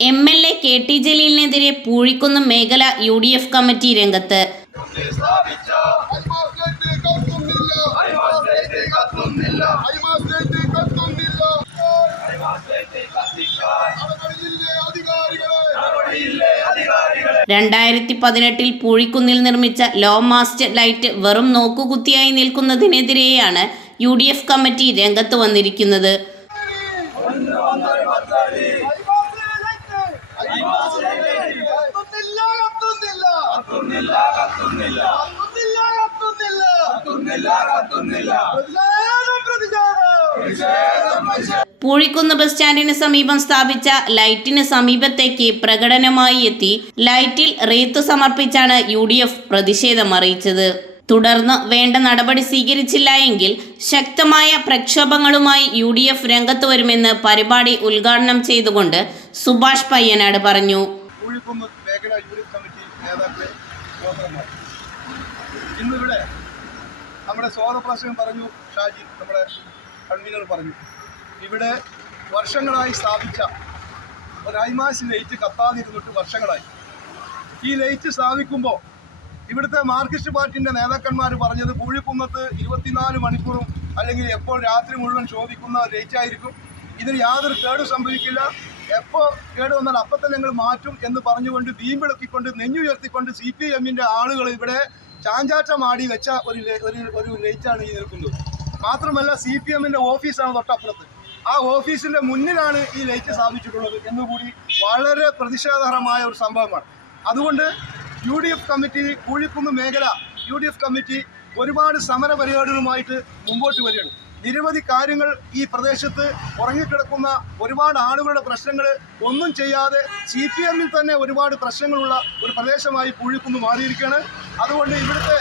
MLA KT ജലീലിനെതിരെ Poozhikunnu മേഖല UDF committee രംഗത്ത്. ിൽ പൂഴിക്കുന്നിൽ നിർമ്മിച്ച ലോ മാസ്റ്റ് ലൈറ്റ് വെറും നോക്കുകുത്തിയായി നിൽക്കുന്നതിനെതിരെയാണ് UDF കമ്മിറ്റി രംഗത്ത് വന്നിരിക്കുന്നത്. പൂഴിക്കുന്ന് ബസ് സ്റ്റാൻഡിന് സമീപം സ്ഥാപിച്ച ലൈറ്റിന് സമീപത്തേക്ക് പ്രകടനമായി എത്തി ലൈറ്റിൽ റീത്ത് സമർപ്പിച്ചാണ് UDF പ്രതിഷേധം അറിയിച്ചത്. തുടർന്ന് വേണ്ട നടപടി സ്വീകരിച്ചില്ല എങ്കിൽ ശക്തമായ പ്രക്ഷോഭങ്ങളുമായി UDF രംഗത്ത് വരുമെന്ന് പരിപാടി ഉദ്ഘാടനം ചെയ്തുകൊണ്ട് സുഭാഷ് പയ്യനാട് പറഞ്ഞു. ഇന്നിവിടെ നമ്മുടെ സ്വാഗതപ്രാശകൻ പറഞ്ഞു, ഷാജി നമ്മുടെ കൺവീനർ പറഞ്ഞു, ഇവിടെ വർഷങ്ങളായി സ്ഥാപിച്ച ഒരു ഹൈമാസ് ലൈറ്റ് കത്താതിരുന്നിട്ട് വർഷങ്ങളായി. ഈ ലൈറ്റ് സ്ഥാപിക്കുമ്പോൾ ഇവിടുത്തെ മാർക്സിസ്റ്റ് പാർട്ടിൻ്റെ നേതാക്കന്മാർ പറഞ്ഞത് പൂഴിക്കുന്നത്ത് 24 മണിക്കൂറും അല്ലെങ്കിൽ എപ്പോൾ രാത്രി മുഴുവൻ ശോഭിക്കുന്ന ലൈറ്റായിരിക്കും, ഇതിന് യാതൊരു കേടും സംഭവിക്കില്ല, എപ്പോൾ കേട് വന്നാൽ അപ്പം തന്നെ ഞങ്ങൾ മാറ്റും എന്ന് പറഞ്ഞുകൊണ്ട് വീമ്പിളക്കിക്കൊണ്ട് നെഞ്ഞുയർത്തിക്കൊണ്ട് CPM ആളുകൾ ഇവിടെ ചാഞ്ചാട്ടമാടി വെച്ച ഒരു ലൈറ്റാണ് ഈ നിൽക്കുന്നത്. മാത്രമല്ല CPM ഓഫീസാണ് തൊട്ടപ്പുറത്ത്. ആ ഓഫീസിൻ്റെ മുന്നിലാണ് ഈ ലൈറ്റ് സ്ഥാപിച്ചിട്ടുള്ളത് എന്നുകൂടി വളരെ പ്രതിഷേധകരമായ ഒരു സംഭവമാണ്. അതുകൊണ്ട് UDF കമ്മിറ്റി, പൂഴിക്കുന്ന് മേഖല UDF കമ്മിറ്റി ഒരുപാട് സമര പരിപാടികളുമായിട്ട് മുമ്പോട്ട് വരികയാണ്. നിരവധി കാര്യങ്ങൾ ഈ പ്രദേശത്ത് ഉറങ്ങിക്കിടക്കുന്ന ഒരുപാട് ആളുകളുടെ പ്രശ്നങ്ങൾ ഒന്നും ചെയ്യാതെ CPM തന്നെ ഒരുപാട് പ്രശ്നങ്ങളുള്ള ഒരു പ്രദേശമായി പൂഴിക്കുന്ന് മാറിയിരിക്കുകയാണ്. അതുകൊണ്ട് ഇവിടുത്തെ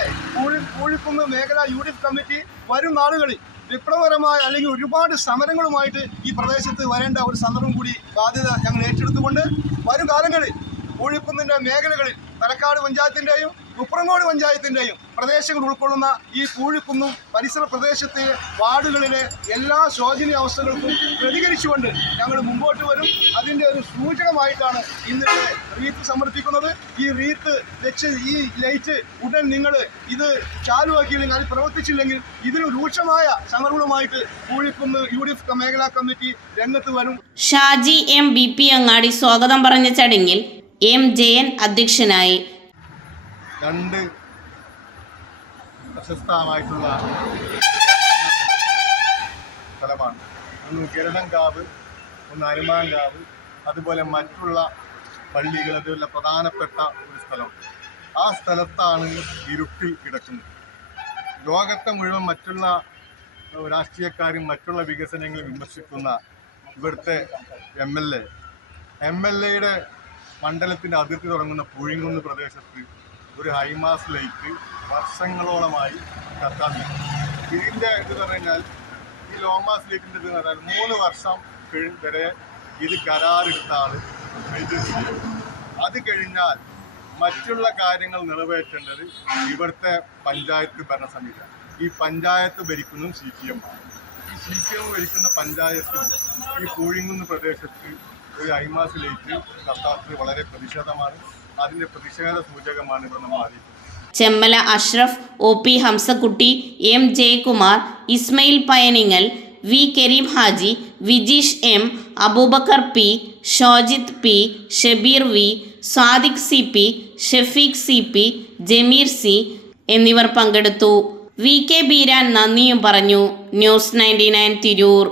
പൂഴിക്കുന്ന് മേഖല UDF കമ്മിറ്റി വരും നാളുകളിൽ വിപ്ലവകരമായ അല്ലെങ്കിൽ ഒരുപാട് സമരങ്ങളുമായിട്ട് ഈ പ്രദേശത്ത് വരേണ്ട ഒരു സന്ദർഭം കൂടി ബാധ്യത ഞങ്ങൾ ഏറ്റെടുത്തുകൊണ്ട് വരും കാലങ്ങളിൽ പൂഴിക്കുന്നിൻ്റെ മേഖലകളിൽ തലക്കാട് പഞ്ചായത്തിൻ്റെയും കുപ്രങ്ങോട് പഞ്ചായത്തിൻ്റെയും പ്രദേശങ്ങൾ ഉൾക്കൊള്ളുന്ന ഈ പൂഴിക്കുന്നും പരിസര പ്രദേശത്തെ വാർഡുകളിലെ എല്ലാ ശോചനീയ അവസ്ഥകൾക്കും പ്രതികരിച്ചുകൊണ്ട് ഞങ്ങൾ മുമ്പോട്ട് വരും. അതിൻ്റെ ഒരു സൂചകമായിട്ടാണ് ഇന്നിവിടെ റീത്ത് സമർപ്പിക്കുന്നത്. ഈ റീത്ത് വെച്ച് ഈ ലൈറ്റ് ഉടൻ നിങ്ങൾ ഇത് ചാലുവാക്കിയില്ലെങ്കിൽ, അത് പ്രവർത്തിച്ചില്ലെങ്കിൽ ഇതിന് രൂക്ഷമായ സമരങ്ങളുമായിട്ട് പൂഴിക്കുന്ന് UDF മേഖലാ കമ്മിറ്റി രംഗത്ത് വരും. ഷാജി BP അങ്ങാടി സ്വാഗതം പറഞ്ഞ ചടങ്ങിൽ ജയൻ അധ്യക്ഷനായി. രണ്ട് പ്രശസ്തമായിട്ടുള്ള സ്ഥലമാണ്. ഒന്ന് കിരണങ്കാവ്, ഒന്ന് ഹനുമാൻകാവ്, അതുപോലെ മറ്റുള്ള പള്ളികൾ, അതുപോലെ പ്രധാനപ്പെട്ട ഒരു സ്ഥലം. ആ സ്ഥലത്താണ് ഇരുട്ടിൽ കിടക്കുന്നത്. ലോകത്തെ മുഴുവൻ മറ്റുള്ള രാഷ്ട്രീയക്കാരും മറ്റുള്ള വികസനങ്ങൾ വിമർശിക്കുന്ന ഇവിടുത്തെ MLA മണ്ഡലത്തിൻ്റെ അതിർത്തി തുടങ്ങുന്ന പൂഴിക്കുന്ന് പ്രദേശത്ത് ഒരു ഹൈമാസ് ലൈറ്റ് വർഷങ്ങളോളമായി കത്താൻ നിൽക്കും. ഇതിൻ്റെ ഇത് പറഞ്ഞാൽ ഈ ലോമാസ് ലൈറ്റിൻ്റെ ഇത് പറഞ്ഞാൽ 3 വർഷം വരെ ഇത് കരാറെടുത്ത ആൾ ഇത് ചെയ്യും. അത് കഴിഞ്ഞാൽ മറ്റുള്ള കാര്യങ്ങൾ നിറവേറ്റേണ്ടത് ഇവിടുത്തെ പഞ്ചായത്ത് ഭരണസമിതിയാണ്. ഈ പഞ്ചായത്ത് ഭരിക്കുന്നതും CPM ആണ്. ഈ CPM ഭരിക്കുന്ന പഞ്ചായത്തിൽ ഈ പൂഴിക്കുന്ന് പ്രദേശത്ത് ഒരു ഹൈമാസ് ലൈറ്റ് കത്താത്തത് വളരെ പ്രതിഷേധമാണ്. അതിൻ്റെ പ്രതിഷേധ സൂചകമാണ് ഇവിടെ നമ്മൾ അറിയിക്കുന്നത്. Chemmala Ashraf, OP Hamsakutty, Jayakumar, Ismail പയനിങ്ങൽ, V Kareem Haji, Vijeesh Abubakar P, ഷോജിത്ത് P, Shabeer V, Sadiq CP, Shafeeq CP, Jameer C എന്നിവർ പങ്കെടുത്തു. VK ബീരാൻ നന്ദിയും പറഞ്ഞു. ന്യൂസ് 99 തിരൂർ.